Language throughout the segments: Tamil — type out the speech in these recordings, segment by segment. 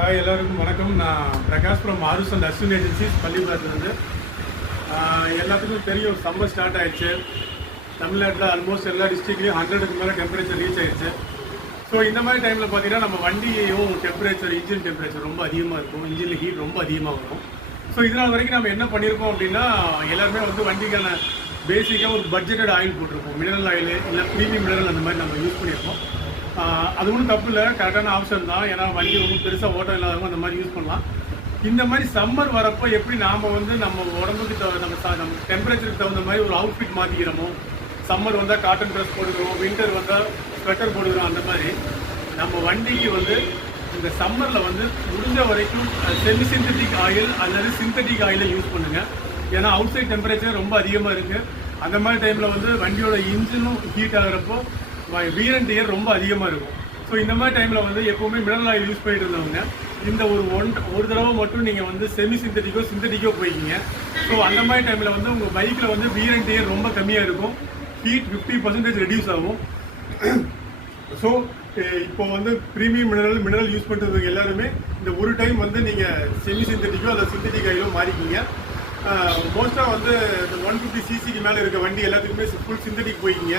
ஹாய் எல்லாருக்கும் வணக்கம். நான் Prakash from Aarus and Ashwin agencies பள்ளிப்பாளையத்துலேருந்து. எல்லாத்துக்கும் தெரியும், சம்மர் ஸ்டார்ட் ஆயிடுச்சு. தமிழ்நாட்டில் ஆல்மோஸ்ட் எல்லா டிஸ்ட்ரிக்ட்லேயும் 100க்கு மேலே டெம்பரேச்சர் ரீச் ஆயிடுச்சு. ஸோ இந்த மாதிரி டைமில் பார்த்தீங்கன்னா நம்ம வண்டியையும் டெம்பரேச்சர், இன்ஜின் டெம்பரேச்சர் ரொம்ப அதிகமாக இருக்கும், இன்ஜினில் ஹீட் ரொம்ப அதிகமாக வரும். ஸோ இதனால் வரைக்கும் நம்ம என்ன பண்ணியிருக்கோம் அப்படின்னா, எல்லாருமே வந்து வண்டிக்கான பேசிக்காக ஒரு பட்ஜெட்டட் ஆயில் போட்டிருப்போம். மினரல் ஆயில் இல்லை ப்ரீமியம் மினரல் அந்த மாதிரி நம்ம யூஸ் பண்ணியிருப்போம். அது ஒன்றும் தப்பு இல்லை, கரெக்டான ஆப்ஷன் தான். ஏன்னா வண்டி ஒன்றும் பெருசாக ஓட்டம் இல்லாதவங்க அந்த மாதிரி யூஸ் பண்ணலாம். இந்த மாதிரி சம்மர் வரப்போ எப்படி நாம் வந்து நம்ம உடம்புக்கு நம்ம டெம்பரேச்சருக்கு தகுந்த மாதிரி ஒரு அவுட்ஃபிட் மாற்றிக்கிறோமோ, சம்மர் வந்தால் காட்டன் ட்ரெஸ் போட்டுக்கிறோம், வின்டர் வந்தால் ஸ்வெட்டர் போட்டுக்கிறோம், அந்த மாதிரி நம்ம வண்டிக்கு வந்து இந்த சம்மரில் வந்து முடிஞ்ச வரைக்கும் செமி சிந்தட்டிக் ஆயில் அல்லது சிந்தட்டிக் ஆயிலை யூஸ் பண்ணுங்கள். ஏன்னா அவுட் சைட் டெம்பரேச்சர் ரொம்ப அதிகமாக இருக்குது. அந்த மாதிரி டைமில் வந்து வண்டியோட இன்ஜினும் ஹீட் ஆகிறப்போ வீர் அண்ட் டியர் ரொம்ப அதிகமாக இருக்கும். ஸோ இந்த மாதிரி டைமில் வந்து எப்போவுமே மினரல் ஆயில் யூஸ் பண்ணிட்டு இருந்தவங்க இந்த ஒரு தடவை மட்டும் நீங்கள் வந்து செமி சிந்தட்டிக்கோ போய்க்கிங்க. ஸோ அந்த மாதிரி டைமில் வந்து உங்கள் பைக்கில் வந்து வீர் அண்ட் டியர் ரொம்ப கம்மியாக இருக்கும், ஹீட் 50% ரெடியூஸ் ஆகும். ஸோ இப்போ வந்து ப்ரீமியம் மினரல் யூஸ் பண்ணுறது எல்லாருமே இந்த ஒரு டைம் வந்து நீங்கள் செமி சிந்தட்டிக்கோ அல்லது சிந்தட்டிக் ஆயிலோ மாறிக்கிங்க. மோஸ்ட்டாக வந்து இந்த 150 சிசிக்கு மேலே இருக்க வண்டி எல்லாத்துக்குமே ஃபுல் சிந்தட்டிக் போய்க்கிங்க.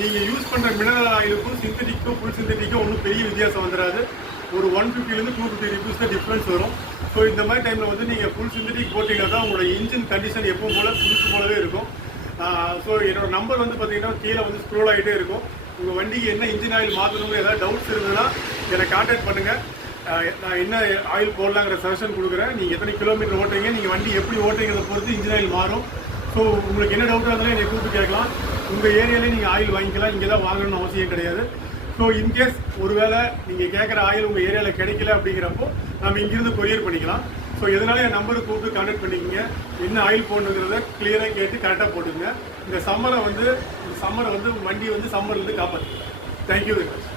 நீங்கள் யூஸ் பண்ணுற மினரல் ஆயிலுக்கும் சிந்தட்டிக்கும் ஃபுல் சிந்தட்டிக்கும் ஒன்றும் பெரிய வித்தியாசம் வந்துடாது. ஒரு 150லேருந்து 250 ருபீஸ் தான் டிஃப்ரென்ஸ் வரும். ஸோ இந்த மாதிரி டைமில் வந்து நீங்கள் ஃபுல் சிந்தட்டிக் போட்டிங்கன்னா தான் உங்களோட இன்ஜின் கண்டிஷன் எப்பவும் போல் புதுசு போலவே இருக்கும். ஸோ என்னோட நம்பர் வந்து பார்த்தீங்கன்னா கீழே வந்து ஸ்க்ரோல் ஆகிட்டே இருக்கும். உங்கள் வண்டிக்கு என்ன இன்ஜின் ஆயில் மாற்றணுங்கிற ஏதாவது டவுட்ஸ் இருந்ததுன்னா என்னை கான்டாக்ட் பண்ணுங்கள். நான் என்ன ஆயில் போடலாங்கிற சஜஷன் கொடுக்குறேன். நீங்கள் எத்தனை கிலோமீட்டர் ஓட்டுறீங்க, நீங்கள் வண்டி எப்படி ஓட்டுறீங்கிறத பொறுத்து இன்ஜின் ஆயில் மாறும். ஸோ உங்களுக்கு என்ன டவுட்டாக இருந்தாலும் என்னை கூப்பிட்டு கேட்கலாம். உங்கள் ஏரியாலே நீங்கள் ஆயில் வாங்கிக்கலாம், இங்கே தான் வாங்கணும்னு அவசியம் கிடையாது. ஸோ இன்கேஸ் ஒருவேளை நீங்கள் கேட்குற ஆயில் உங்கள் ஏரியாவில் கிடைக்கல அப்படிங்கிறப்போ நம்ம இங்கிருந்து கொரியர் பண்ணிக்கலாம். ஸோ எதனால என் நம்பருக்கு கூப்பிட்டு கான்டாக்ட் பண்ணிக்கோங்க. என்ன ஆயில் போடணுங்கிறத கிளியராக கேட்டு கரெக்டாக போட்டுங்க. இந்த சம்மரை வந்து வண்டி வந்து சம்மர்லேருந்து காப்பாற்று. Thank you very much.